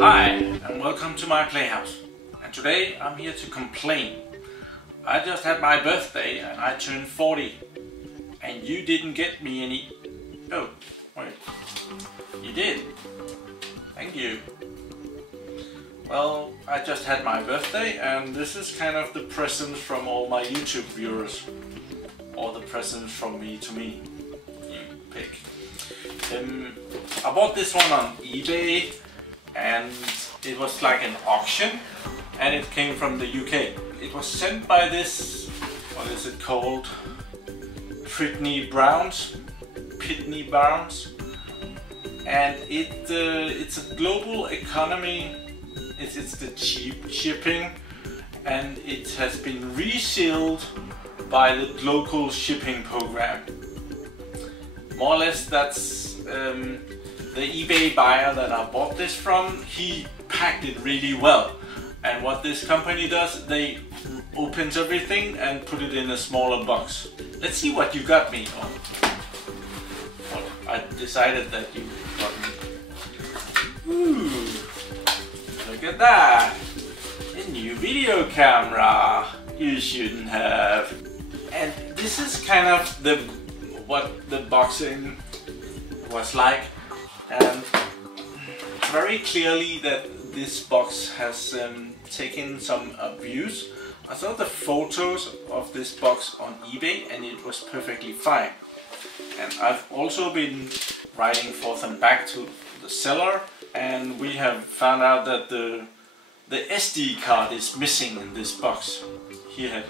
Hi, and welcome to my playhouse. And today I'm here to complain. I just had my birthday and I turned 40. And you didn't get me any... Oh, wait. You did. Thank you. Well, I just had my birthday and this is kind of the present from all my YouTube viewers. Or the present from me to me. You pick. I bought this one on eBay and it was like an auction and it came from the UK. It was sent by this, what is it called? Pitney Bowes. And it's a global economy. It's the cheap shipping and it has been resealed by the local shipping program. More or less that's the eBay buyer that I bought this from. He packed it really well. And what this company does, they opens everything and put it in a smaller box. Let's see what you got me. What I decided that you got me. Ooh, look at that. A new video camera. You shouldn't have. And this is kind of what the boxing was like. And very clearly that this box has taken some abuse. I saw the photos of this box on eBay and it was perfectly fine. And I've also been writing forth and back to the seller and we have found out that the SD card is missing in this box. He had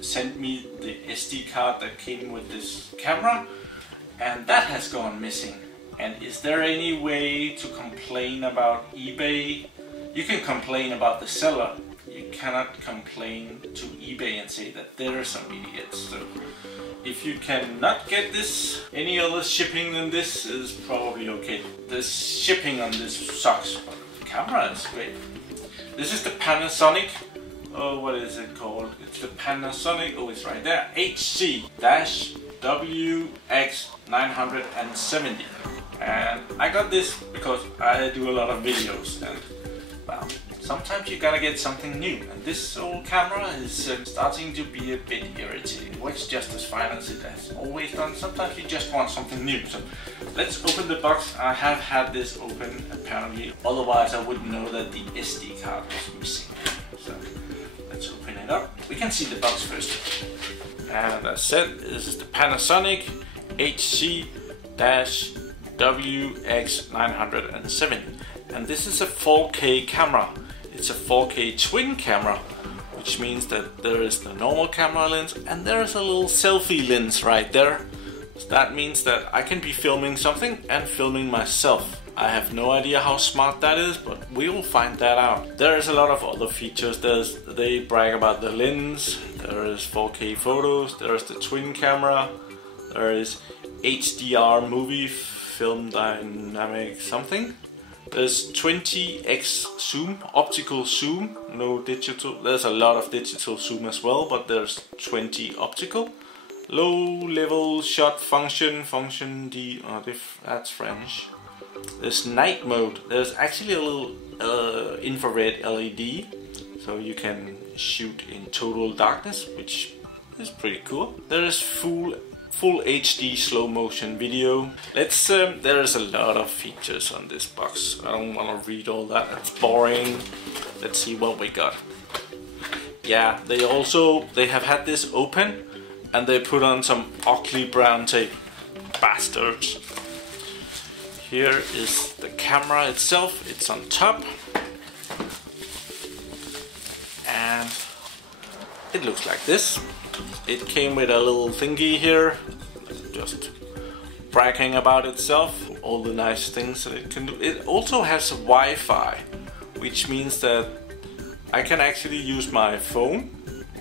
sent me the SD card that came with this camera and that has gone missing. And is there any way to complain about eBay? You can complain about the seller. You cannot complain to eBay and say that there are some idiots. So if you cannot get this, any other shipping than this is probably okay. The shipping on this sucks, but the camera is great. This is the Panasonic, oh what is it called? It's the Panasonic, oh it's right there, HC-WX970. And I got this because I do a lot of videos and well, sometimes you gotta get something new, and this old camera is starting to be a bit irritating. It works just as fine as it has always done. Sometimes you just want something new. So let's open the box. I have had this open apparently, otherwise I wouldn't know that the SD card was missing. So let's open it up. We can see the box first. And as I said, this is the Panasonic HC-WX970. And this is a 4K camera. It's a 4K twin camera, which means that there is the normal camera lens and there is a little selfie lens right there. So that means that I can be filming something and filming myself. I have no idea how smart that is, but we will find that out. There is a lot of other features. They brag about the lens, there is 4K photos, there is the twin camera, there is HDR movie film dynamic something. There's 20x zoom, optical zoom, no digital. There's a lot of digital zoom as well, but there's 20 optical. Low level shot function D, oh, that's French. There's night mode. There's actually a little infrared LED, so you can shoot in total darkness, which is pretty cool. There is full HD slow motion video. Let's there is a lot of features on this box. I don't want to read all that, it's boring. Let's see what we got. Yeah, they have had this open and they put on some ugly brown tape. Bastards. Here is the camera itself. It's on top and it looks like this. It came with a little thingy here, just bragging about itself, all the nice things that it can do. It also has Wi-Fi, which means that I can actually use my phone,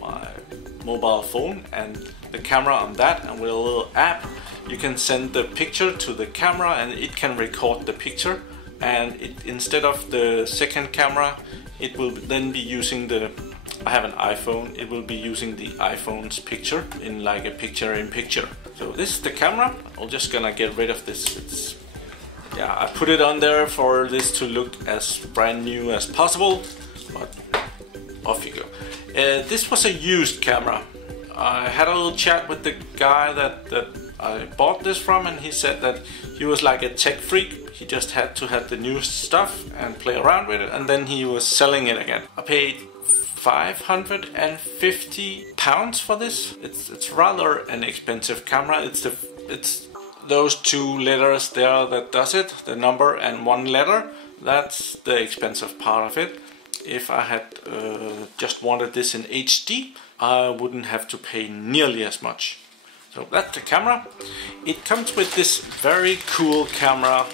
my mobile phone, and the camera on that, and with a little app you can send the picture to the camera and it can record the picture, and instead of the second camera it will then be using the, I have an iPhone, it will be using the iPhone's picture in like a picture-in-picture. So this is the camera. I'm just gonna get rid of this. Yeah, I put it on there for this to look as brand new as possible, but off you go. This was a used camera. I had a little chat with the guy that I bought this from, and he said that he was like a tech freak. He just had to have the newest stuff and play around with it, and then he was selling it again. I paid £550 for this. It's rather an expensive camera. It's those two letters there that does it, the number and one letter. That's the expensive part of it. If I had just wanted this in HD, I wouldn't have to pay nearly as much. So that's the camera. It comes with this very cool camera.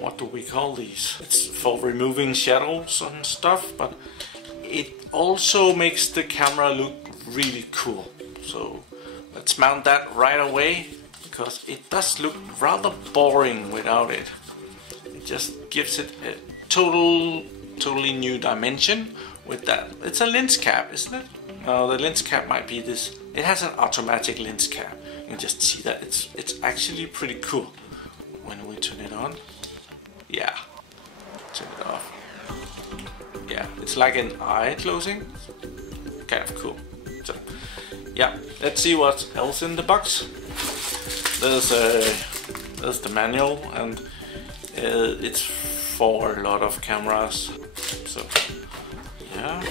What do we call these? It's for removing shadows and stuff, but it also makes the camera look really cool. So let's mount that right away, because it does look rather boring without it. It just gives it a totally new dimension with that. It's a lens cap, isn't it? No, the lens cap might be this. It has an automatic lens cap. You can just see that it's actually pretty cool. When we turn it on, yeah, turn it off. Yeah, it's like an eye closing. Kind of cool. So, yeah, let's see what else in the box. There's the manual, and it's for a lot of cameras. So, yeah.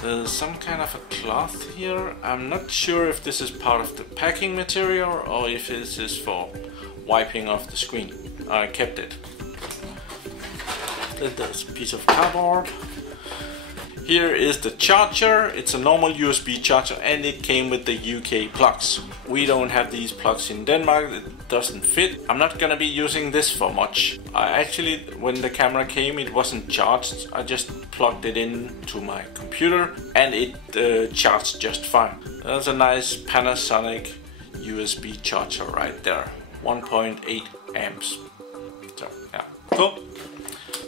There's some kind of a cloth here. I'm not sure if this is part of the packing material or if this is for wiping off the screen. I kept it. Then there's a piece of cardboard. Here is the charger. It's a normal USB charger, and it came with the UK plugs. We don't have these plugs in Denmark. It doesn't fit. I'm not gonna be using this for much. When the camera came, it wasn't charged. I just plugged it into my computer, and it charged just fine. There's a nice Panasonic USB charger right there. 1.8 amps. So yeah, cool.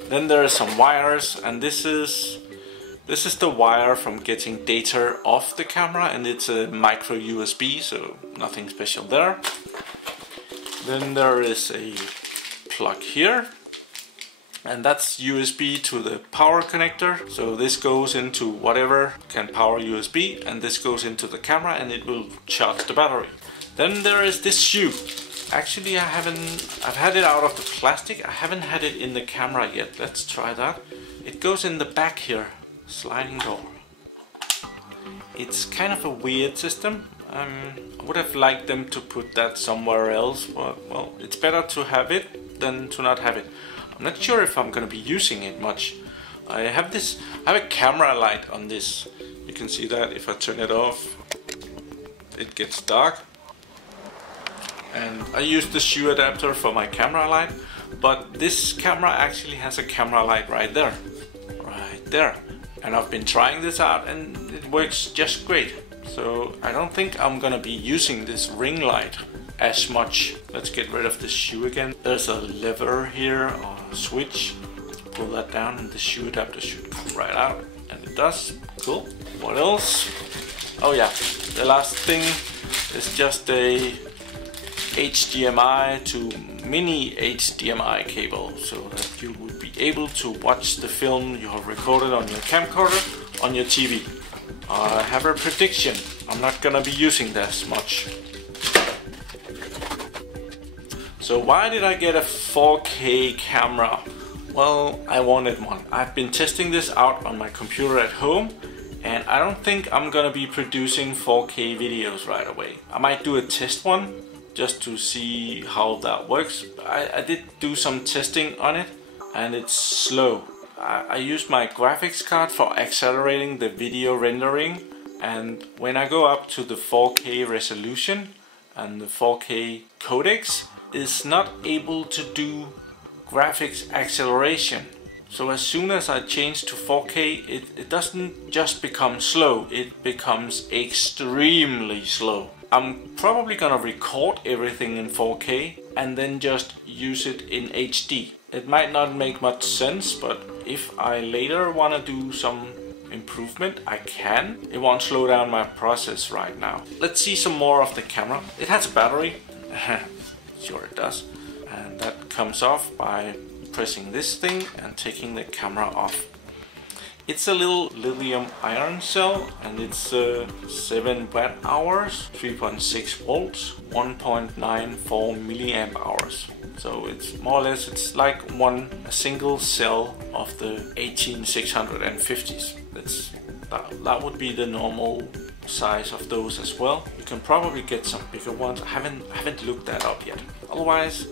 Then there are some wires, and this is the wire from getting data off the camera, and it's a micro USB, so nothing special there. Then there is a plug here, and that's USB to the power connector. So this goes into whatever can power USB, and this goes into the camera, and it will charge the battery. Then there is this shoe. Actually, I've had it out of the plastic. I haven't had it in the camera yet. Let's try that. It goes in the back here. Sliding door. It's kind of a weird system. I would have liked them to put that somewhere else, but well, it's better to have it than to not have it. I'm not sure if I'm gonna be using it much. I have a camera light on this. You can see that if I turn it off, it gets dark. And I use the shoe adapter for my camera light, but this camera actually has a camera light right there. Right there. And I've been trying this out, and it works just great. So I don't think I'm gonna be using this ring light as much. Let's get rid of the shoe again. There's a lever here, or a switch. Pull that down and the shoe adapter should come right out. And it does. Cool. What else? Oh yeah, the last thing is just a HDMI to mini HDMI cable, so that you would be able to watch the film you have recorded on your camcorder on your TV. I have a prediction. I'm not gonna be using this much. So why did I get a 4K camera? Well, I wanted one. I've been testing this out on my computer at home, and I don't think I'm gonna be producing 4K videos right away. I might do a test one just to see how that works. I did do some testing on it, and it's slow. I used my graphics card for accelerating the video rendering, and when I go up to the 4K resolution and the 4K codecs, it's not able to do graphics acceleration. So as soon as I change to 4K, it doesn't just become slow, it becomes extremely slow. I'm probably gonna record everything in 4K and then just use it in HD. It might not make much sense, but if I later wanna do some improvement, I can. It won't slow down my process right now. Let's see some more of the camera. It has a battery. Sure it does. And that comes off by pressing this thing and taking the camera off. It's a little lithium ion cell, and it's 7 watt hours, 3.6 volts, 1.94 milliamp hours. So it's more or less, it's like a single cell of the 18650s. That would be the normal size of those as well. You can probably get some bigger ones. I haven't looked that up yet. Otherwise,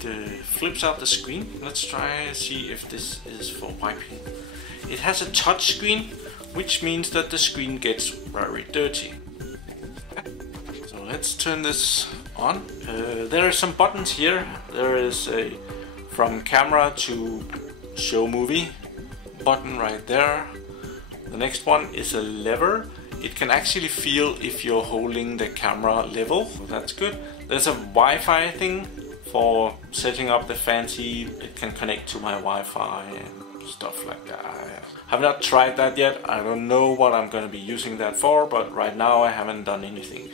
it flips out the screen. Let's try and see if this is for wiping. It has a touch screen, which means that the screen gets very dirty. So let's turn this on. There are some buttons here. There is a from camera to show movie button right there. The next one is a lever. It can actually feel if you're holding the camera level, so that's good. There's a Wi-Fi thing for setting up the fancy. It can connect to my Wi-Fi and stuff like that. I have not tried that yet. I don't know what I'm going to be using that for, but right now I haven't done anything.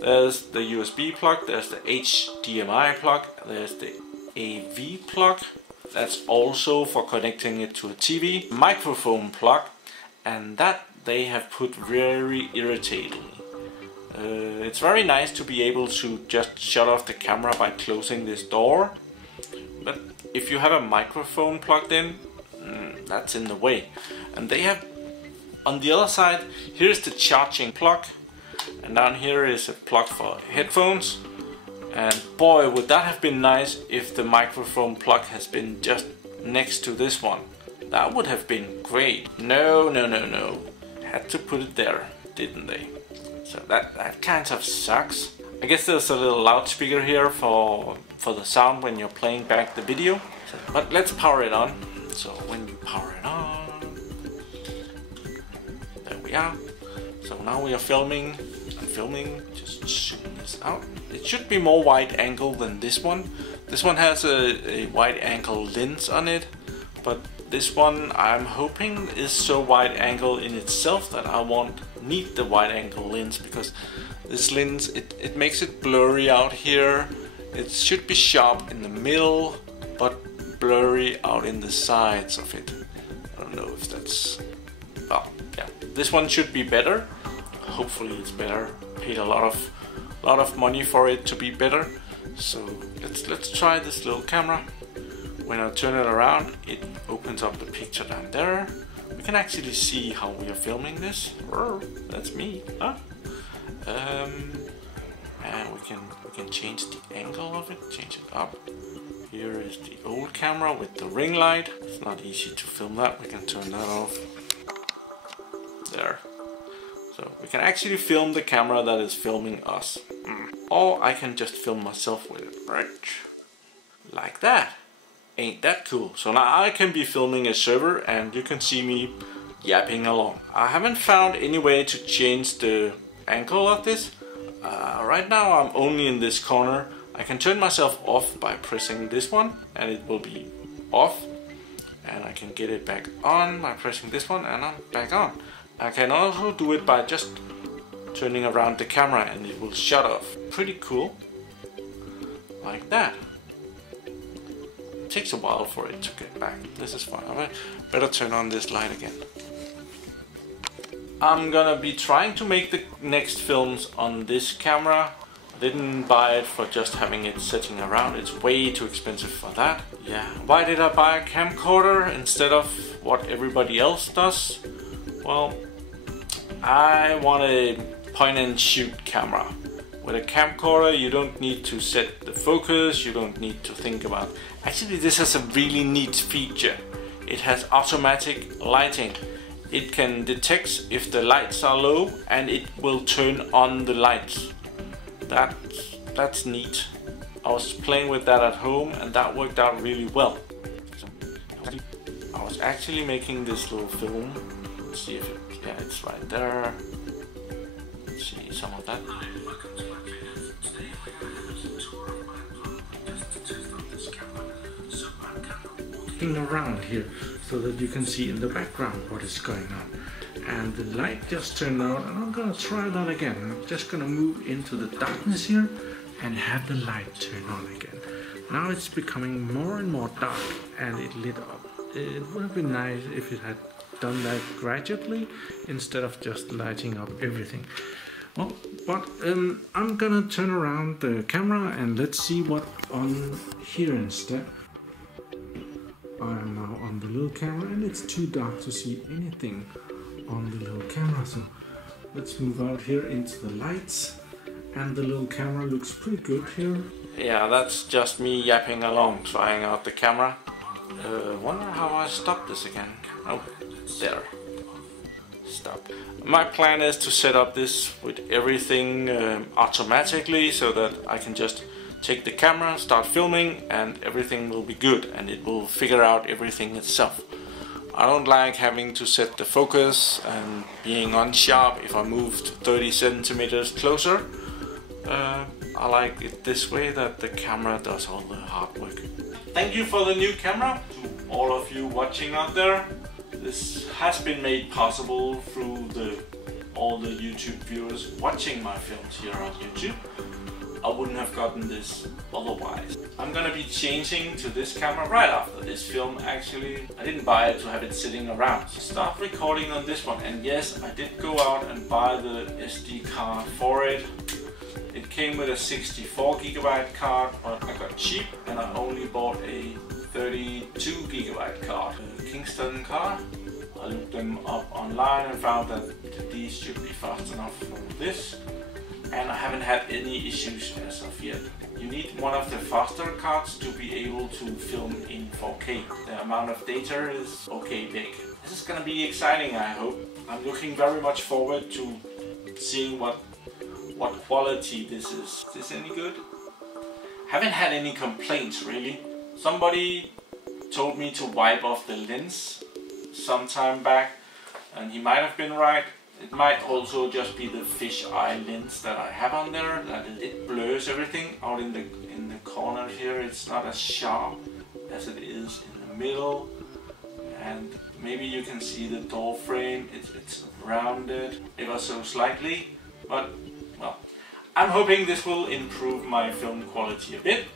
There's the USB plug, there's the HDMI plug, there's the AV plug. That's also for connecting it to a TV. Microphone plug, and that they have put very irritatingly. It's very nice to be able to just shut off the camera by closing this door, but if you have a microphone plugged in, that's in the way. And they have, on the other side, here's the charging plug, and down here is a plug for headphones. And boy, would that have been nice if the microphone plug has been just next to this one. That would have been great. No. Had to put it there, didn't they? So that kind of sucks. I guess there's a little loudspeaker here for the sound when you're playing back the video. But let's power it on. So when you power it on, there we are. So now we are filming. I'm filming. Just zoom this out. It should be more wide angle than this one. This one has a wide angle lens on it, but this one I'm hoping is so wide angle in itself that I won't need the wide angle lens, because this lens, it makes it blurry out here. It should be sharp in the middle, but blurry out in the sides of it. I don't know if that's... Oh, yeah. This one should be better. Hopefully it's better. Paid a lot of money for it to be better. So let's try this little camera. When I turn it around, it opens up the picture down there. We can actually see how we are filming this. That's me, huh? And we can change the angle of it, change it up. Here is the old camera with the ring light. It's not easy to film that. We can turn that off. There. So we can actually film the camera that is filming us. Or I can just film myself with it, right? Like that. Ain't that cool? So now I can be filming a server and you can see me yapping along. I haven't found any way to change the angle of this. Right now I'm only in this corner. I can turn myself off by pressing this one and it will be off. And I can get it back on by pressing this one and I'm back on. I can also do it by just turning around the camera and it will shut off. Pretty cool. Like that. It takes a while for it to get back. This is fine. I better turn on this light again. I'm gonna be trying to make the next films on this camera. I didn't buy it for just having it sitting around. It's way too expensive for that. Yeah. Why did I buy a camcorder instead of what everybody else does? Well, I want a point and shoot camera. With a camcorder you don't need to set the focus, you don't need to think about... Actually this has a really neat feature. It has automatic lighting. It can detect if the lights are low and it will turn on the lights. That's neat. I was playing with that at home and that worked out really well. So, I was actually making this little film. Let's see if it's right there. Let's see some of that. Around here so that you can see in the background what is going on. and the light just turned on, and I'm gonna try that again. I'm just gonna move into the darkness here and have the light turn on again. Now it's becoming more and more dark and it lit up. It would have been nice if it had done that gradually instead of just lighting up everything. Well, but I'm gonna turn around the camera and let's see what on here instead. I am now on the little camera and it's too dark to see anything on the little camera, so let's move out here into the lights, and the little camera looks pretty good here. Yeah, that's just me yapping along, trying out the camera. Wonder how I stop this again. Oh, there. Stop. My plan is to set up this with everything automatically, so that I can just take the camera, start filming, and everything will be good and it will figure out everything itself. I don't like having to set the focus and being unsharp if I moved 30 centimeters closer. I like it this way, that the camera does all the hard work. Thank you for the new camera to all of you watching out there. This has been made possible through all the YouTube viewers watching my films here on YouTube. I wouldn't have gotten this otherwise. I'm gonna be changing to this camera right after this film actually. I didn't buy it to have it sitting around. So start recording on this one, and yes, I did go out and buy the SD card for it. It came with a 64 gigabyte card, but I got cheap and I only bought a 32 gigabyte card. A Kingston card. I looked them up online and found that these should be fast enough for this. And I haven't had any issues as of yet. You need one of the faster cards to be able to film in 4K. The amount of data is okay big. This is gonna be exciting, I hope. I'm looking very much forward to seeing what quality this is. Is this any good? Haven't had any complaints really. Somebody told me to wipe off the lens some time back, and he might have been right. It might also just be the fisheye lens that I have on there, that it blurs everything out in the corner here. It's not as sharp as it is in the middle, and maybe you can see the door frame. It's rounded ever so slightly, but well, I'm hoping this will improve my film quality a bit.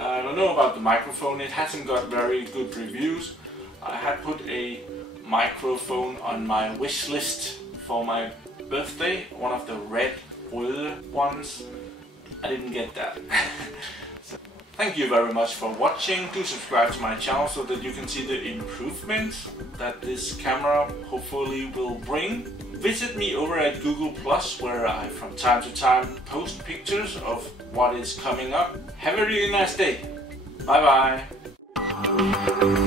I don't know about the microphone. It hasn't got very good reviews. I had put a microphone on my wish list for my birthday, one of the red ones. I didn't get that. So, thank you very much for watching. Do subscribe to my channel so that you can see the improvements that this camera hopefully will bring. Visit me over at Google+, where I from time to time post pictures of what is coming up. Have a really nice day. Bye bye.